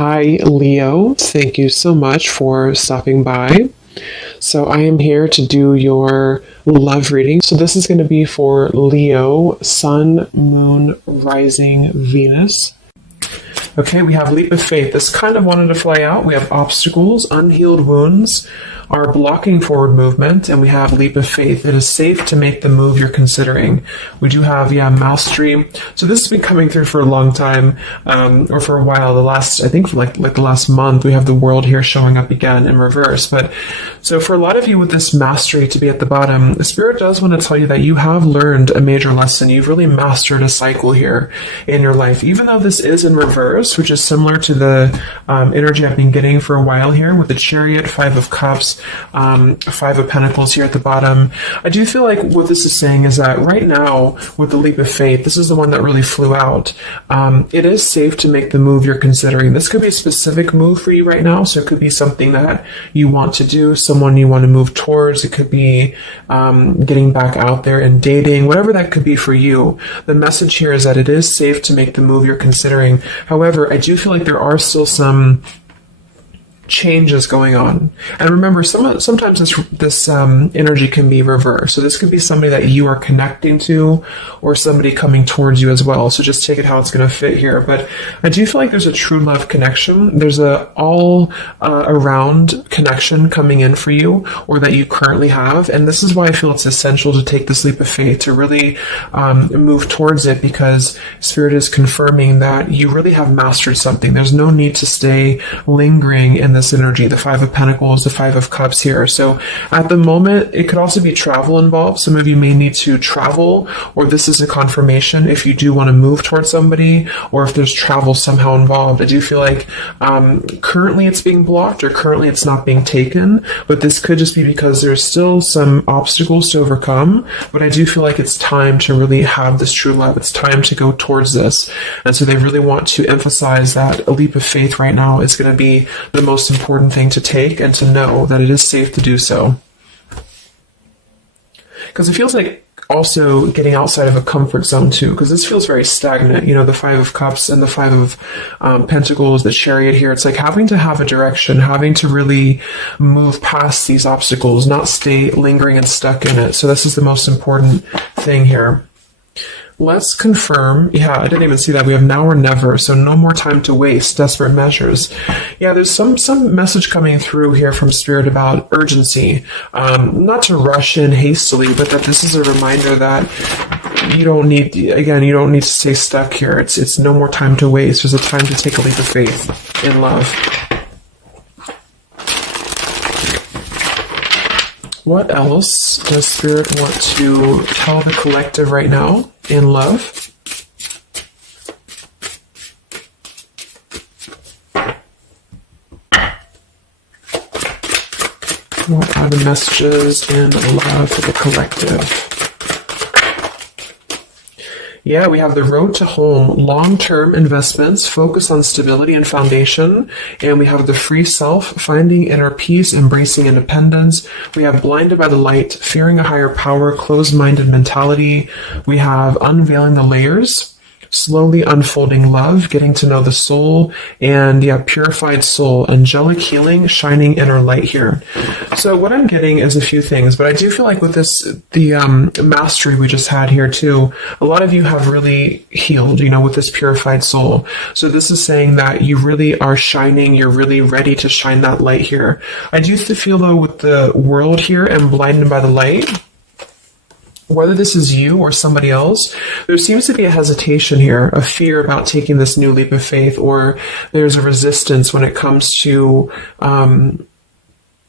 Hi, Leo. Thank you so much for stopping by. So, I am here to do your love reading. So, this is going to be for Leo, Sun, Moon, Rising, Venus. Okay, we have leap of faith. This kind of wanted to fly out. We have obstacles, unhealed wounds are blocking forward movement, and we have leap of faith. It is safe to make the move you're considering. We do have, mastery. So this has been coming through for a long time, or for a while. I think for like the last month, we have the world here showing up again in reverse. But so for a lot of you with this mastery to be at the bottom, the Spirit does want to tell you that you have learned a major lesson. You've really mastered a cycle here in your life, even though this is in reverse, which is similar to the energy I've been getting for a while here with the Chariot, Five of Cups, Five of Pentacles here at the bottom. I do feel like what this is saying is that right now, with the leap of faith, this is the one that really flew out. It is safe to make the move you're considering. This could be a specific move for you right now, so it could be something that you want to do, someone you want to move towards. It could be getting back out there and dating, whatever that could be for you. The message here is that it is safe to make the move you're considering. However, I do feel like there are still some changes going on. And remember, sometimes this energy can be reversed. So this could be somebody that you are connecting to or somebody coming towards you as well. So just take it how it's going to fit here. But I do feel like there's a true love connection. There's a all around connection coming in for you, or that you currently have. And this is why I feel it's essential to take this leap of faith, to really move towards it, because Spirit is confirming that you really have mastered something. There's no need to stay lingering in this energy, the Five of Pentacles, the Five of Cups here. So at the moment, it could also be travel involved. Some of you may need to travel, or this is a confirmation if you do want to move towards somebody, or if there's travel somehow involved. I do feel like currently it's being blocked, or currently it's not being taken, but this could just be because there's still some obstacles to overcome. But I do feel like it's time to really have this true love. It's time to go towards this. And so they really want to emphasize that a leap of faith right now is going to be the most important thing to take, and to know that it is safe to do so. Because it feels like also getting outside of a comfort zone too, because this feels very stagnant. The Five of Cups and the Five of Pentacles, the Chariot here. It's like having to have a direction, having to really move past these obstacles, not stay lingering and stuck in it. So this is the most important thing here. Let's confirm. I didn't even see that. We have now or never, so no more time to waste, desperate measures. There's some message coming through here from Spirit about urgency. Not to rush in hastily, but that this is a reminder that you don't need to stay stuck here. It's no more time to waste. There's a time to take a leap of faith in love. What else does Spirit want to tell the collective right now in love? What are the messages in love for the collective? We have the road to home, long-term investments, focus on stability and foundation. And we have the free self, finding inner peace, embracing independence. We have blinded by the light, fearing a higher power, closed-minded mentality. We have unveiling the layers, slowly unfolding love, getting to know the soul, and purified soul, angelic healing, shining inner light here. So what I'm getting is a few things, but I do feel like with this, the mastery we just had here too, a lot of you have really healed, with this purified soul. So this is saying that you really are shining, you're really ready to shine that light here. I do feel though with the world here and blinded by the light, whether this is you or somebody else, there seems to be a hesitation here, a fear about taking this new leap of faith, or there's a resistance when it comes to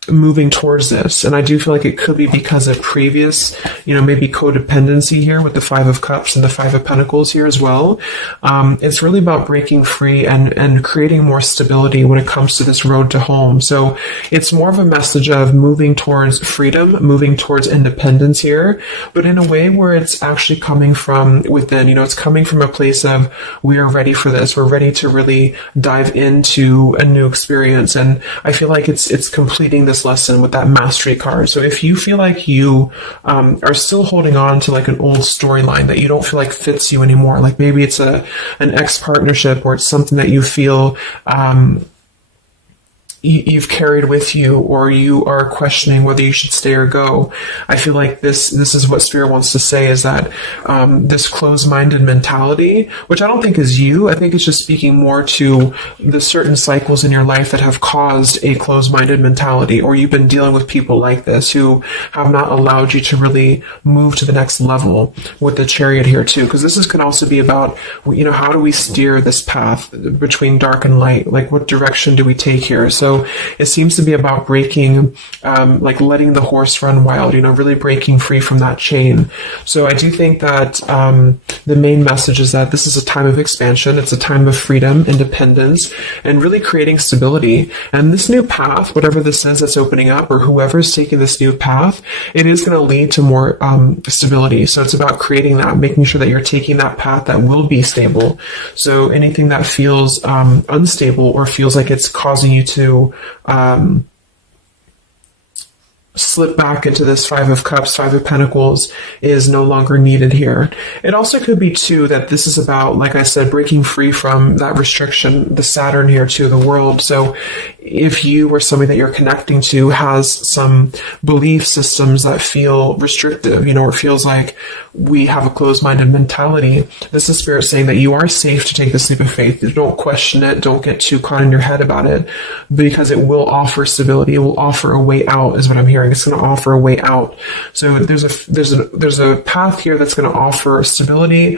moving towards this. And I do feel like it could be because of previous, maybe codependency here with the Five of Cups and the Five of Pentacles here as well. It's really about breaking free and creating more stability when it comes to this road to home. So it's more of a message of moving towards freedom, moving towards independence here, but in a way where it's actually coming from within. It's coming from a place of, we are ready for this. We're ready to really dive into a new experience. And I feel like it's completing this lesson with that mastery card. So if you feel like you are still holding on to like an old storyline that you don't feel like fits you anymore, like maybe it's an ex partnership, or it's something that you feel you've carried with you, or you are questioning whether you should stay or go. I feel like this is what Spirit wants to say, is that this closed-minded mentality, which I don't think is you, I think it's just speaking more to the certain cycles in your life that have caused a closed-minded mentality, or you've been dealing with people like this who have not allowed you to really move to the next level with the Chariot here too, because this can also be about, how do we steer this path between dark and light? Like, what direction do we take here? So it seems to be about breaking, like letting the horse run wild, really breaking free from that chain. So I do think that the main message is that this is a time of expansion. It's a time of freedom, independence, and really creating stability. And this new path, whatever this is that's opening up, or whoever's taking this new path, it is going to lead to more stability. So it's about creating that, making sure that you're taking that path that will be stable. So anything that feels unstable, or feels like it's causing you to slip back into this Five of Cups, Five of Pentacles, is no longer needed here. It also could be too that this is about, like I said, breaking free from that restriction, the Saturn here too, the world. So if you or somebody that you're connecting to has some belief systems that feel restrictive, or feels like we have a closed-minded mentality, this is Spirit saying that you are safe to take this leap of faith. Don't question it. Don't get too caught in your head about it, because it will offer stability. It will offer a way out, is what I'm hearing. It's going to offer a way out. So there's a path here that's going to offer stability,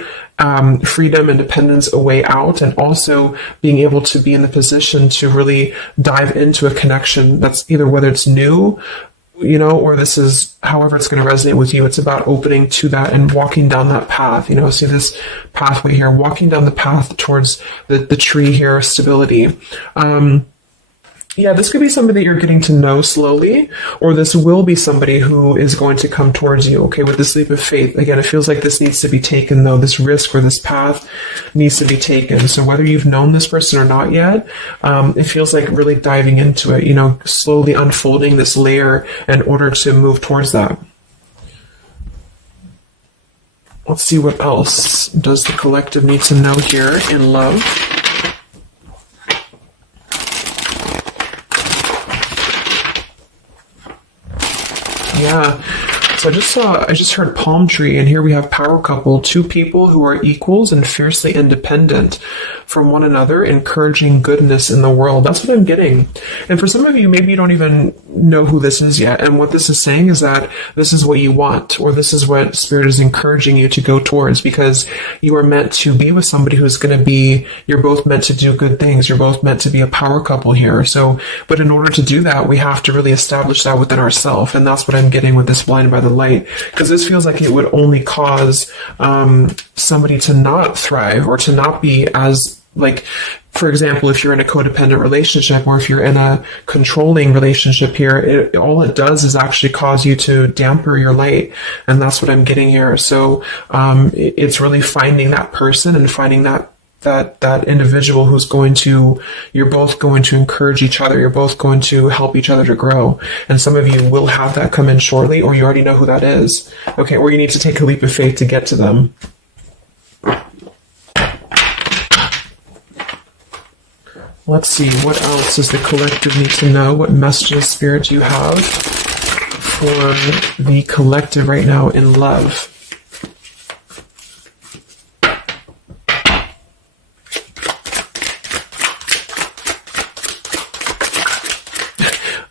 freedom, independence, a way out, and also being able to be in the position to really dive into a connection that's either, whether it's new, or this is however it's going to resonate with you. It's about opening to that and walking down that path. See this pathway here, walking down the path towards the tree here, stability. This could be somebody that you're getting to know slowly, or this will be somebody who is going to come towards you, with this leap of faith. Again, it feels like this needs to be taken, though. This risk or this path needs to be taken. So whether you've known this person or not yet, it feels like really diving into it, slowly unfolding this layer in order to move towards that. Let's see what else does the collective need to know here in love. Yeah, so I just heard palm tree, and here we have power couple, two people who are equals and fiercely independent from one another, encouraging goodness in the world. That's what I'm getting. And for some of you, maybe you don't even know who this is yet. And what this is saying is that this is what you want, or this is what Spirit is encouraging you to go towards, because you are meant to be with somebody who's going to be, you're both meant to do good things. You're both meant to be a power couple here. So, but in order to do that, we have to really establish that within ourselves. And that's what I'm getting with this Blinded by the Light, because this feels like it would only cause somebody to not thrive, or to not be as, like, for example, if you're in a codependent relationship, or if you're in a controlling relationship here, all it does is actually cause you to damper your light. And that's what I'm getting here. So it's really finding that person and finding that individual who's you're both going to encourage each other. You're both going to help each other to grow. And some of you will have that come in shortly, or you already know who that is. Okay, or you need to take a leap of faith to get to them. Let's see, what else does the collective need to know? What messages, Spirit, do you have for the collective right now in love?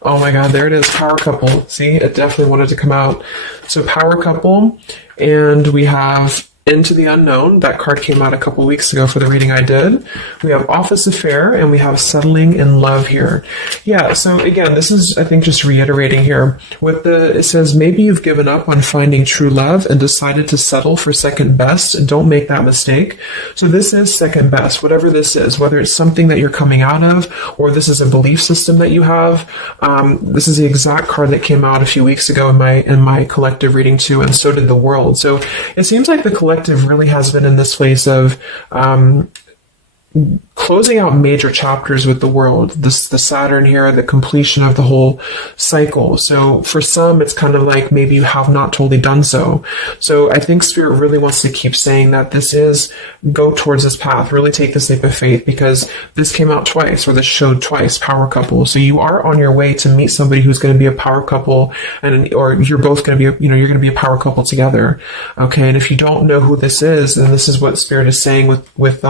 Oh my God, there it is, power couple. See, it definitely wanted to come out. So power couple, and we have Into the Unknown. That card came out a couple weeks ago for the reading I did. We have Office Affair, and we have Settling in Love here. Yeah, so again, this is, I think, just reiterating here. It says, maybe you've given up on finding true love and decided to settle for second best. Don't make that mistake. So this is second best, whatever this is, whether it's something that you're coming out of, or this is a belief system that you have. This is the exact card that came out a few weeks ago in my collective reading too, and so did the world. So it seems like the collective really has been in this place of closing out major chapters with the world. The Saturn here, the completion of the whole cycle. So for some, it's kind of like maybe you have not totally done so. So I think Spirit really wants to keep saying that this is, go towards this path, really take this leap of faith, because this came out twice, or this showed twice, power couple. So you are on your way to meet somebody who's going to be a power couple, or you're both going to be, you're going to be a power couple together. Okay. And if you don't know who this is, then this is what Spirit is saying with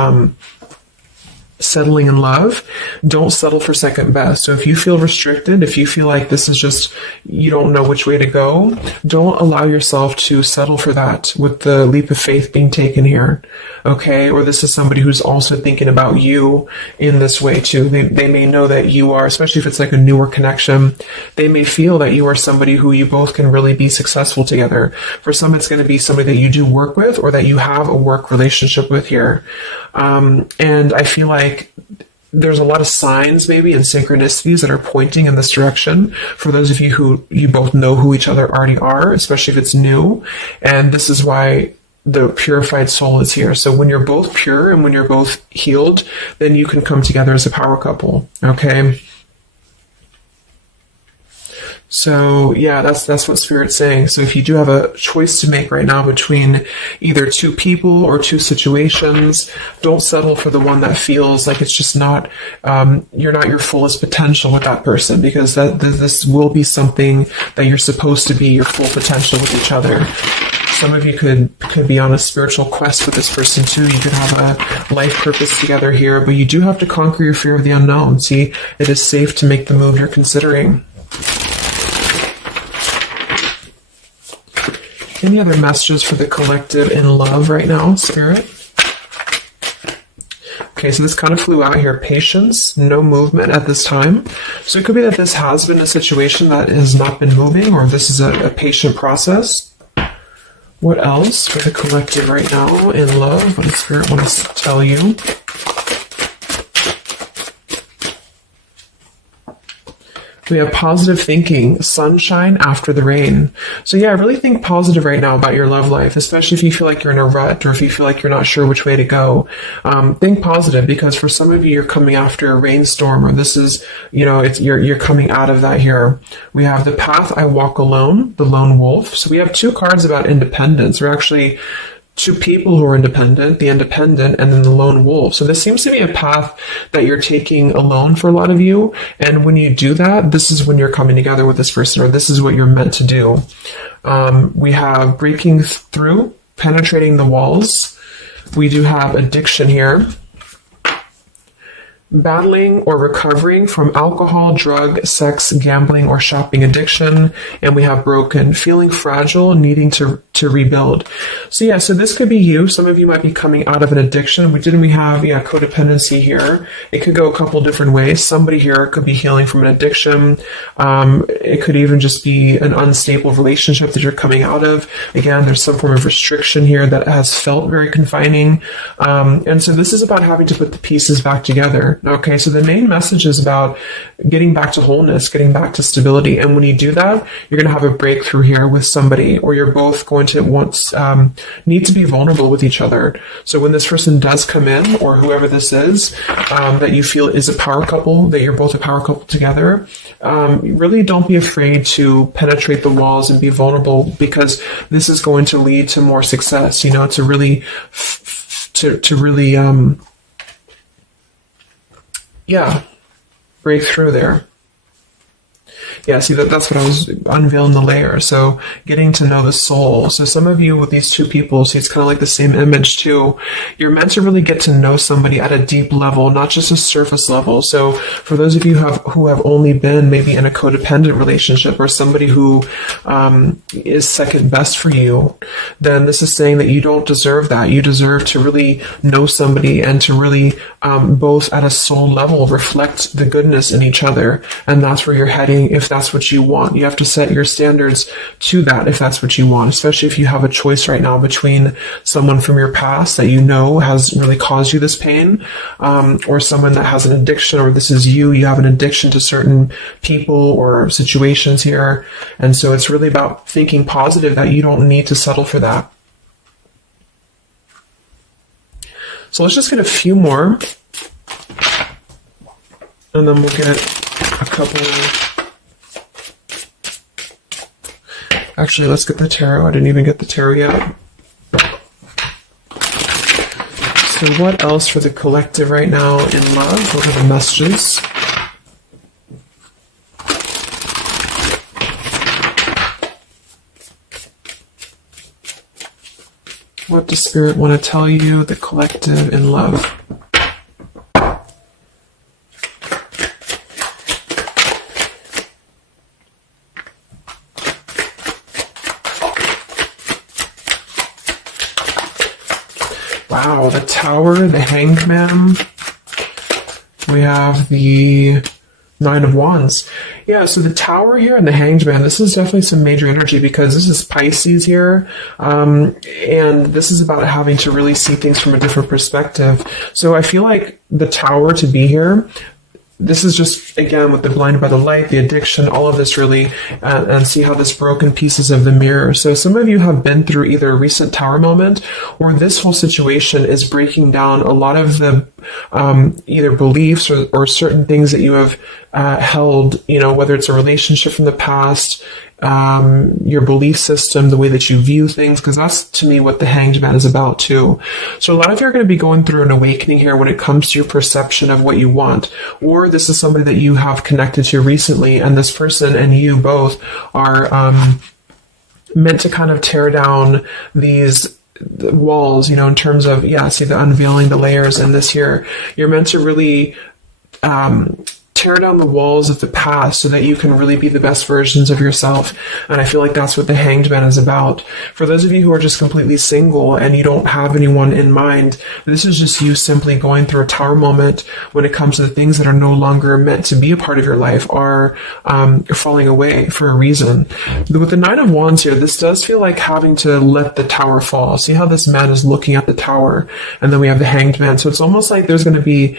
settling in love. Don't settle for second best. So if you feel restricted, if you feel like this is just, you don't know which way to go, don't allow yourself to settle for that with the leap of faith being taken here. Okay. Or this is somebody who's also thinking about you in this way too. They may know that you are, especially if it's like a newer connection, they may feel that you are somebody who you both can really be successful together. For some, it's going to be somebody that you do work with, or that you have a work relationship with here. And I feel like there's a lot of signs maybe and synchronicities that are pointing in this direction for those of you who you both know who each other already are, especially if it's new. And this is why the purified soul is here. So when you're both pure and when you're both healed, then you can come together as a power couple. Okay. So yeah, that's what Spirit's saying. So if you do have a choice to make right now between either two people or two situations, don't settle for the one that feels like it's just not, you're not your fullest potential with that person, because this will be something that you're supposed to be your full potential with each other. Some of you could be on a spiritual quest with this person too. You could have a life purpose together here, but you do have to conquer your fear of the unknown. See, it is safe to make the move you're considering. Any other messages for the collective in love right now, Spirit? Okay, so this kind of flew out here. Patience, no movement at this time. So it could be that this has been a situation that has not been moving, or this is a patient process. What else for the collective right now in love? What does Spirit want to tell you? We have positive thinking, sunshine after the rain. So yeah, really think positive right now about your love life, especially if you feel like you're in a rut, or if you feel like you're not sure which way to go. Think positive, because for some of you, you're coming after a rainstorm, or this is, you're coming out of that here. We have the path I walk alone, the lone wolf. So we have two cards about independence. We're actually two people who are independent, the independent, and then the lone wolf. So this seems to be a path that you're taking alone for a lot of you. And when you do that, this is when you're coming together with this person, or this is what you're meant to do. We have breaking through, penetrating the walls. We do have addiction here. Battling or recovering from alcohol, drug, sex, gambling, or shopping addiction. And we have broken, feeling fragile, needing to rebuild. So yeah, so this could be you. Some of you might be coming out of an addiction. We have codependency here. It could go a couple different ways. Somebody here could be healing from an addiction. It could even just be an unstable relationship that you're coming out of. Again, there's some form of restriction here that has felt very confining. And so this is about having to put the pieces back together. Okay, so the main message is about getting back to wholeness, getting back to stability. And when you do that, you're going to have a breakthrough here with somebody, or you're both going to need to be vulnerable with each other. So when this person does come in, or whoever this is, that you feel is a power couple, that you're both a power couple together, really don't be afraid to penetrate the walls and be vulnerable, because this is going to lead to more success, to really, break through there. Yeah, see, that's what I was unveiling the layer. So getting to know the soul. So some of you with these two people, see, it's kind of like the same image too. You're meant to really get to know somebody at a deep level, not just a surface level. So for those of you who have only been maybe in a codependent relationship, or somebody who is second best for you, then this is saying that you don't deserve that. You deserve to really know somebody, and to really both at a soul level reflect the goodness in each other. And that's where you're heading if that's what you want. You have to set your standards to that if that's what you want, especially if you have a choice right now between someone from your past that has really caused you this pain, or someone that has an addiction, or this is you have an addiction to certain people or situations here. And so it's really about thinking positive, that you don't need to settle for that. So let's just get a few more. And then we'll get a couple. Actually, let's get the tarot. I didn't even get the tarot yet. So what else for the collective right now in love? What are the messages? What does Spirit want to tell you, the collective in love? Wow, the Tower, the Hanged Man. We have the Nine of Wands. Yeah, so the Tower here and the Hanged Man, this is definitely some major energy because this is Pisces here. And this is about having to really see things from a different perspective. So I feel like the Tower to be here, this is just, again, with the blinded by the light, the addiction, all of this really, and see how this broken pieces of the mirror. So some of you have been through either a recent Tower moment or this whole situation is breaking down a lot of the either beliefs or certain things that you have held, you know, whether it's a relationship from the past, your belief system, the way that you view things, because that's to me what the Hanged Man is about too. So a lot of you are going to be going through an awakening here when it comes to your perception of what you want, or this is somebody that you have connected to recently, and this person and you both are meant to kind of tear down these walls, you know, in terms of, yeah, see the unveiling the layers in this here. You're meant to really tear down the walls of the past so that you can really be the best versions of yourself. And I feel like that's what the Hanged Man is about. For those of you who are just completely single and you don't have anyone in mind, this is just you simply going through a Tower moment when it comes to the things that are no longer meant to be a part of your life are falling away for a reason. With the Nine of Wands here, this does feel like having to let the Tower fall. See how this man is looking at the Tower, and then we have the Hanged Man. So it's almost like there's going to be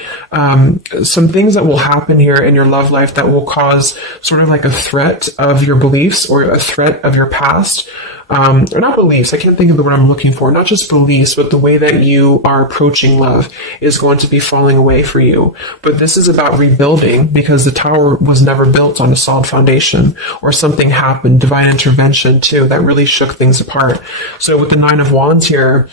some things that will happen here in your love life that will cause sort of like a threat of your beliefs or a threat of your past. Or not beliefs, I can't think of the word I'm looking for, not just beliefs, but the way that you are approaching love is going to be falling away for you. But this is about rebuilding because the Tower was never built on a solid foundation, or something happened, divine intervention too, that really shook things apart. So with the Nine of Wands here,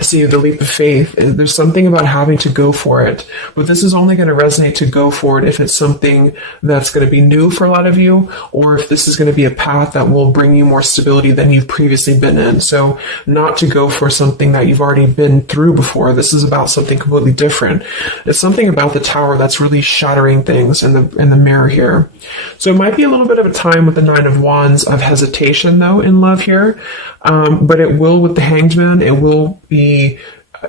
see the leap of faith, there's something about having to go for it, but this is only going to resonate to go for it if it's something that's going to be new for a lot of you, or if this is going to be a path that will bring you more stability than you've previously been in. So not to go for something that you've already been through before. This is about something completely different. It's something about the Tower that's really shattering things in the mirror here. So it might be a little bit of a time with the Nine of Wands of hesitation though in love here, but it will with the Hanged Man, it will be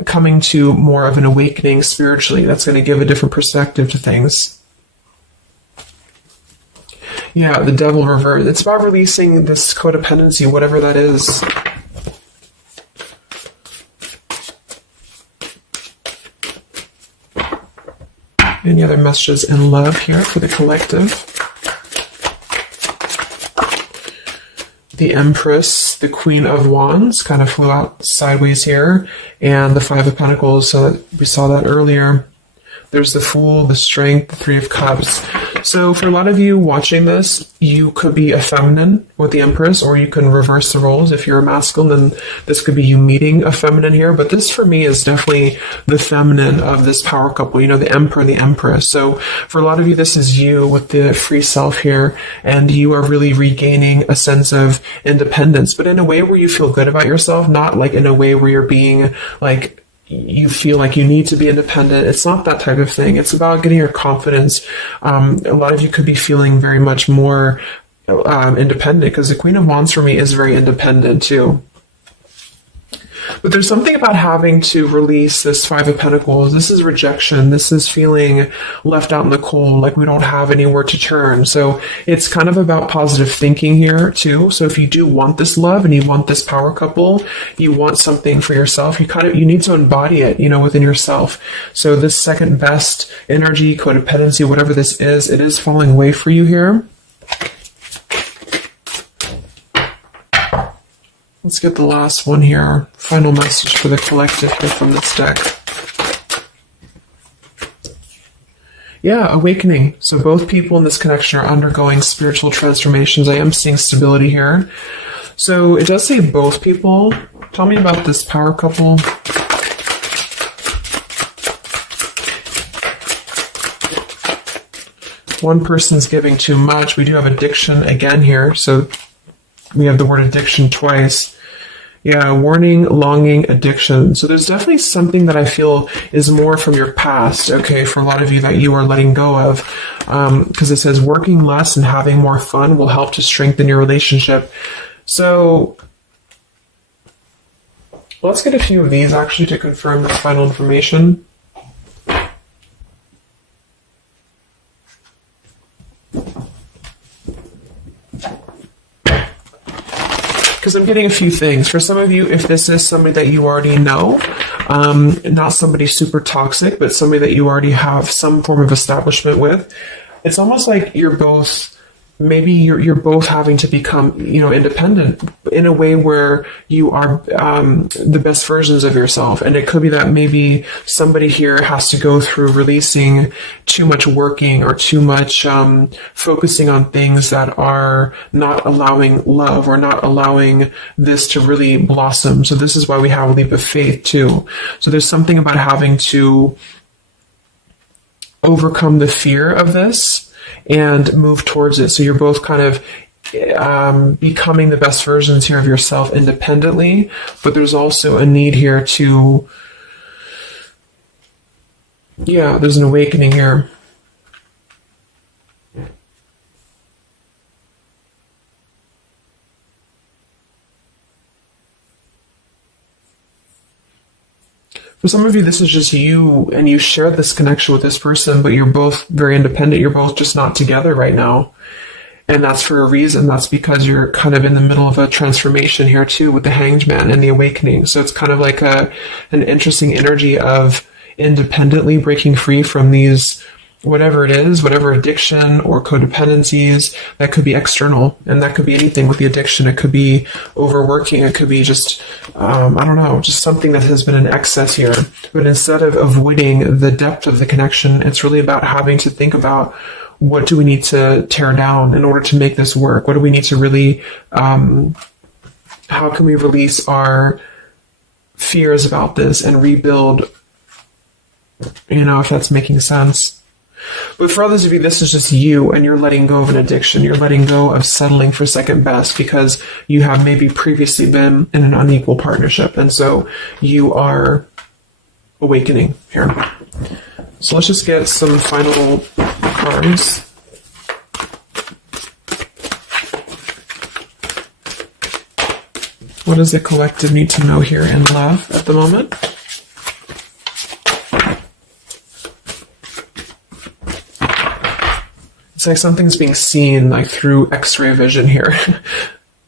coming to more of an awakening spiritually. That's going to give a different perspective to things. Yeah, the Devil reverse. It's about releasing this codependency, whatever that is. Any other messages in love here for the collective? The Empress, the Queen of Wands, kind of flew out sideways here, and the Five of Pentacles, so we saw that earlier. There's the Fool, the Strength, the Three of Cups. So for a lot of you watching this, you could be a feminine with the Empress, or you can reverse the roles. If you're a masculine, then this could be you meeting a feminine here. But this for me is definitely the feminine of this power couple, you know, the Emperor and the Empress. So for a lot of you, this is you with the free self here, and you are really regaining a sense of independence, but in a way where you feel good about yourself, not like in a way where you're being like, you feel like you need to be independent. It's not that type of thing. It's about getting your confidence. A lot of you could be feeling very much more independent, because the Queen of Wands for me is very independent too. But there's something about having to release this Five of Pentacles. This is rejection. This is feeling left out in the cold, like we don't have anywhere to turn. So it's kind of about positive thinking here too. So if you do want this love and you want this power couple, you want something for yourself, you need to embody it, you know, within yourself. So this second best energy, codependency, whatever this is, it is falling away for you here. Let's get the last one here. Final message for the collective here from this deck. Yeah, awakening. So both people in this connection are undergoing spiritual transformations. I am seeing stability here. So it does say both people. Tell me about this power couple. One person's giving too much. We do have addiction again here. So we have the word addiction twice. Yeah, warning, longing, addiction. So there's definitely something that I feel is more from your past, okay, for a lot of you that you are letting go of. Because it says working less and having more fun will help to strengthen your relationship. So let's get a few of these actually to confirm the final information. Because I'm getting a few things. For some of you, if this is somebody that you already know, not somebody super toxic, but somebody that you already have some form of establishment with, it's almost like you're both, maybe you're both having to become, independent in a way where you are the best versions of yourself. And it could be that maybe somebody here has to go through releasing too much working or too much focusing on things that are not allowing love or not allowing this to really blossom. So this is why we have a leap of faith too. So there's something about having to overcome the fear of this and move towards it. So you're both kind of becoming the best versions here of yourself independently, but there's also a need here to, there's an awakening here. For some of you, this is just you, and you share this connection with this person, but you're both very independent. You're both just not together right now. And that's for a reason. That's because you're kind of in the middle of a transformation here too with the Hanged Man and the awakening. So it's kind of like an interesting energy of independently breaking free from these, whatever it is, whatever addiction or codependencies that could be external. And that could be anything with the addiction. It could be overworking. It could be just, just something that has been in excess here. But instead of avoiding the depth of the connection, it's really about having to think about, what do we need to tear down in order to make this work? What do we need to really, how can we release our fears about this and rebuild, if that's making sense. But for others of you, this is just you, and you're letting go of an addiction. You're letting go of settling for second best because you have maybe previously been in an unequal partnership. And so you are awakening here. So let's just get some final cards. What does the collective need to know here in love at the moment? It's like something's being seen like through X-ray vision here.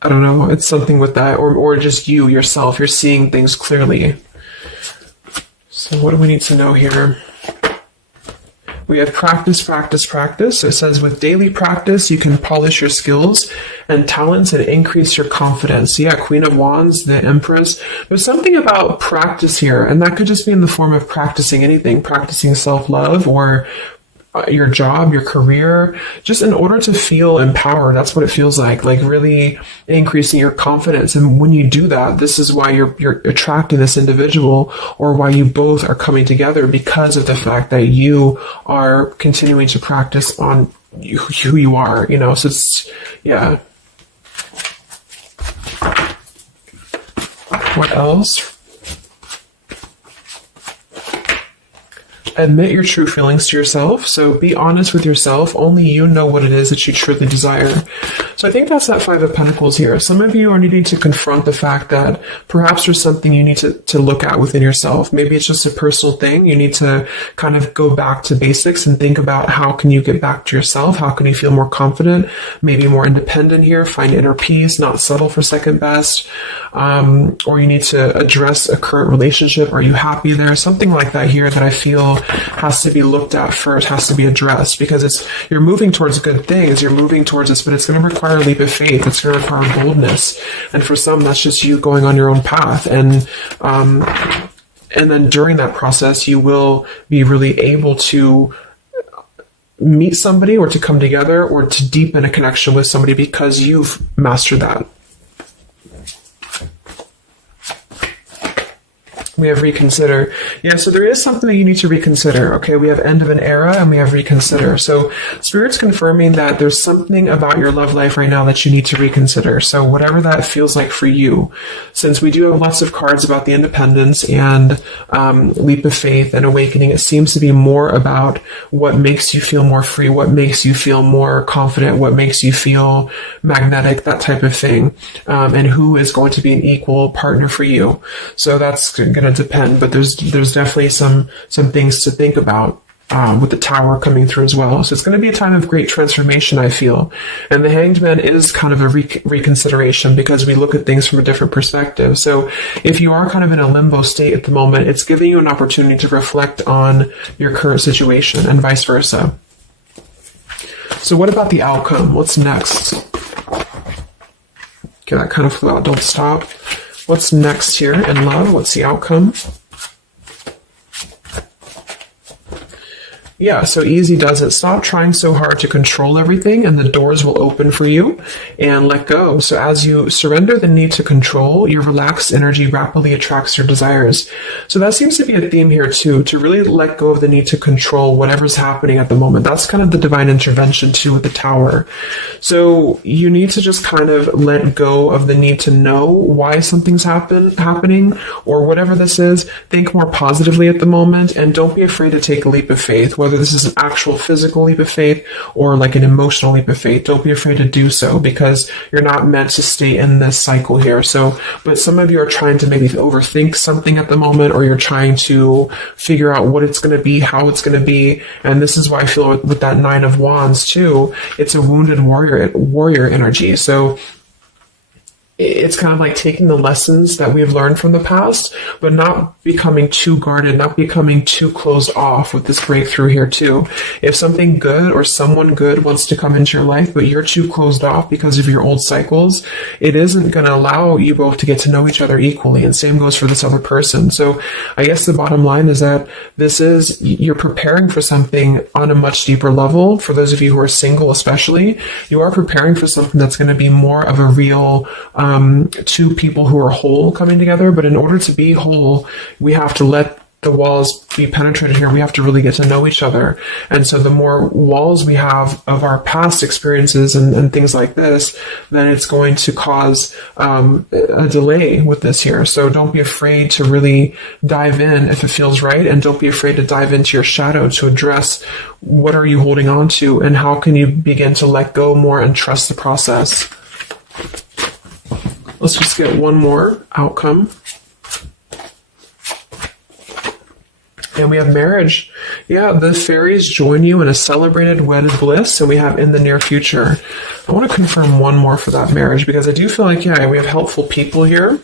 I don't know. It's something with that, or just you yourself. You're seeing things clearly. So what do we need to know here? We have practice, practice, practice. It says with daily practice, you can polish your skills and talents and increase your confidence. Yeah, Queen of Wands, the Empress. There's something about practice here, and that could just be in the form of practicing anything, practicing self-love or your job, your career, just in order to feel empowered. That's what it feels like really increasing your confidence. And when you do that, this is why you're attracting this individual, or why you both are coming together, because of the fact that you are continuing to practice on who you are, so it's, yeah. What else? Admit your true feelings to yourself. So be honest with yourself. Only you know what it is that you truly desire. So I think that's that Five of Pentacles here. Some of you are needing to confront the fact that perhaps there's something you need to look at within yourself. Maybe it's just a personal thing. You need to kind of go back to basics and think about how can you get back to yourself? How can you feel more confident, maybe more independent here, find inner peace, not settle for second best. Or you need to address a current relationship. Are you happy there? Something like that here that I feel has to be looked at first, has to be addressed, because you're moving towards good things, you're moving towards this, but it's going to require a leap of faith, it's going to require boldness. And for some, that's just you going on your own path. And then during that process, you will be really able to meet somebody or to come together or to deepen a connection with somebody because you've mastered that. We have reconsider. Yeah, so there is something that you need to reconsider. Okay, we have end of an era and we have reconsider. So Spirit's confirming that there's something about your love life right now that you need to reconsider. So whatever that feels like for you, since we do have lots of cards about the independence and leap of faith and awakening, it seems to be more about what makes you feel more free, what makes you feel more confident, what makes you feel magnetic, that type of thing, and who is going to be an equal partner for you. So that's going to depend, but there's definitely some things to think about with the Tower coming through as well. So it's going to be a time of great transformation, I feel. And the Hanged Man is kind of a reconsideration because we look at things from a different perspective. So if you are kind of in a limbo state at the moment, it's giving you an opportunity to reflect on your current situation and vice versa. So what about the outcome? What's next? Okay, that kind of flew out. Don't stop. What's next here in love? What's the outcome? Yeah, so easy does it. Stop trying so hard to control everything and the doors will open for you, and let go. So as you surrender the need to control, your relaxed energy rapidly attracts your desires. So that seems to be a theme here too, to really let go of the need to control whatever's happening at the moment. That's kind of the divine intervention too with the Tower. So you need to just kind of let go of the need to know why something's happening or whatever this is. Think more positively at the moment and don't be afraid to take a leap of faith. Whether this is an actual physical leap of faith or like an emotional leap of faith, don't be afraid to do so because you're not meant to stay in this cycle here. So, but some of you are trying to maybe overthink something at the moment, or you're trying to figure out what it's going to be, how it's going to be. And this is why I feel with that Nine of Wands too, it's a wounded warrior energy. So it's kind of like taking the lessons that we've learned from the past, but not becoming too guarded, not becoming too closed off with this breakthrough here too. If something good or someone good wants to come into your life, but you're too closed off because of your old cycles, it isn't going to allow you both to get to know each other equally. And same goes for this other person. So I guess the bottom line is that you're preparing for something on a much deeper level. For those of you who are single especially, you are preparing for something that's going to be more of a real two people who are whole coming together. But in order to be whole, we have to let the walls be penetrated here. We have to really get to know each other. And so the more walls we have of our past experiences and things like this, then it's going to cause a delay with this here. So don't be afraid to really dive in if it feels right. And don't be afraid to dive into your shadow to address what are you holding on to and how can you begin to let go more and trust the process. Let's just get one more outcome. And we have marriage. Yeah, the fairies join you in a celebrated wedded bliss, and we have in the near future. I want to confirm one more for that marriage because I do feel like, yeah, we have helpful people here.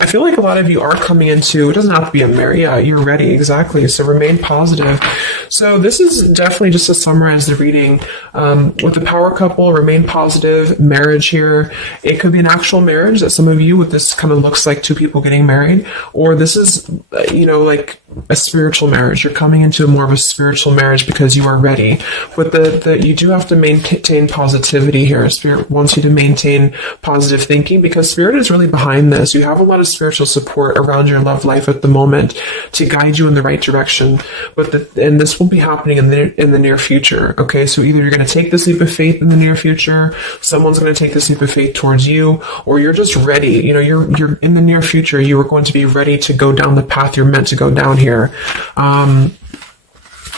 I feel like a lot of you are coming into, it doesn't have to be a marriage, yeah, you're ready, exactly. So remain positive. So this is definitely just to summarize the reading. With the power couple, remain positive, marriage here. It could be an actual marriage that some of you with this kind of looks like two people getting married, or this is, like a spiritual marriage. You're coming into more of a spiritual marriage because you are ready. But you do have to maintain positivity here. Spirit wants you to maintain positive thinking because Spirit is really behind this. You have a lot of spiritual support around your love life at the moment to guide you in the right direction. And this will be happening in the near future. Okay, so either you're going to take this leap of faith in the near future, someone's going to take this leap of faith towards you, or you're just ready. You're in the near future. You are going to be ready to go down the path you're meant to go down here.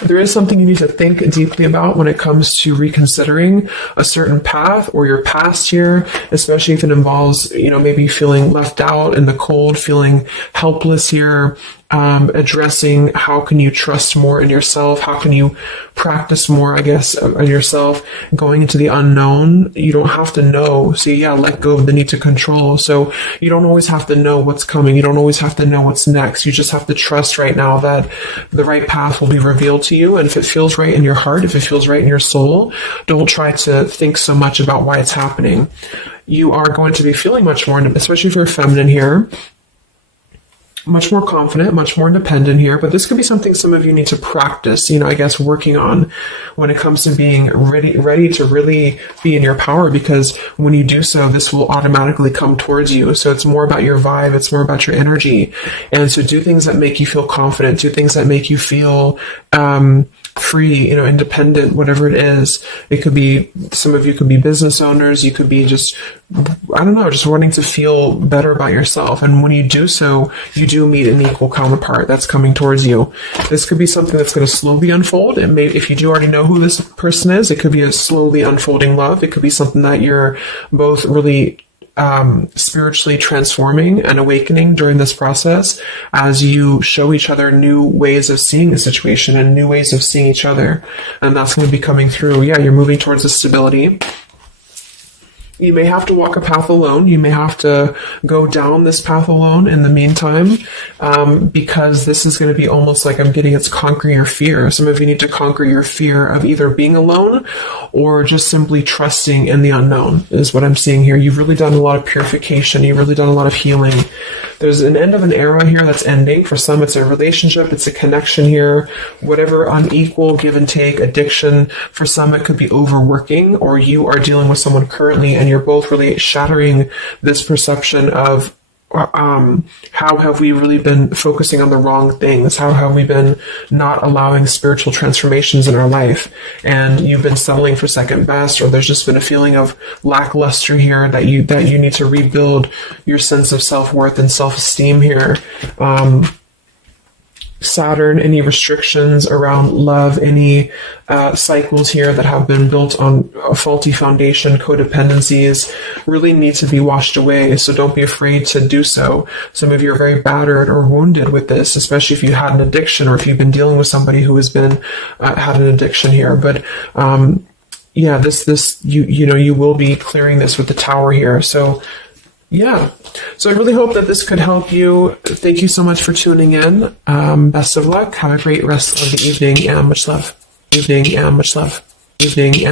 There is something you need to think deeply about when it comes to reconsidering a certain path or your past here, especially if it involves, maybe feeling left out in the cold, feeling helpless here. addressing how can you trust more in yourself, how can you practice more, I guess, in yourself, going into the unknown. You don't have to know. So yeah, let go of the need to control. So you don't always have to know what's coming. You don't always have to know what's next. You just have to trust right now that the right path will be revealed to you. And if it feels right in your heart, if it feels right in your soul, don't try to think so much about why it's happening. You are going to be feeling much more, especially if you're feminine here, much more confident, much more independent here, but this could be something some of you need to practice, I guess, working on when it comes to being ready to really be in your power, because when you do so, this will automatically come towards you. So it's more about your vibe, it's more about your energy. And so do things that make you feel confident, do things that make you feel free, independent, whatever it is. It could be, some of you could be business owners, you could be just wanting to feel better about yourself. And when you do so, you do meet an equal counterpart that's coming towards you. This could be something that's going to slowly unfold. It may, if you do already know who this person is, it could be a slowly unfolding love. It could be something that you're both really spiritually transforming and awakening during this process as you show each other new ways of seeing the situation and new ways of seeing each other. And that's going to be coming through. Yeah, you're moving towards this stability. You may have to walk a path alone. You may have to go down this path alone in the meantime, because this is going to be almost like I'm getting it's conquering your fear. Some of you need to conquer your fear of either being alone or just simply trusting in the unknown is what I'm seeing here. You've really done a lot of purification. You've really done a lot of healing. There's an end of an era here that's ending. For some, it's a relationship. It's a connection here. Whatever unequal give and take, addiction. For some, it could be overworking, or you are dealing with someone currently and you're both really shattering this perception of how have we really been focusing on the wrong things? How have we been not allowing spiritual transformations in our life? And you've been settling for second best, or there's just been a feeling of lackluster here that you need to rebuild your sense of self-worth and self-esteem here. Saturn, any restrictions around love, any cycles here that have been built on a faulty foundation, codependencies, really need to be washed away. So don't be afraid to do so. Some of you are very battered or wounded with this, especially if you had an addiction or if you've been dealing with somebody who has been had an addiction here. But yeah, this you will be clearing this with the Tower here. So yeah. So I really hope that this could help you. Thank you so much for tuning in. Best of luck. Have a great rest of the evening and much love. Evening and much love. Evening and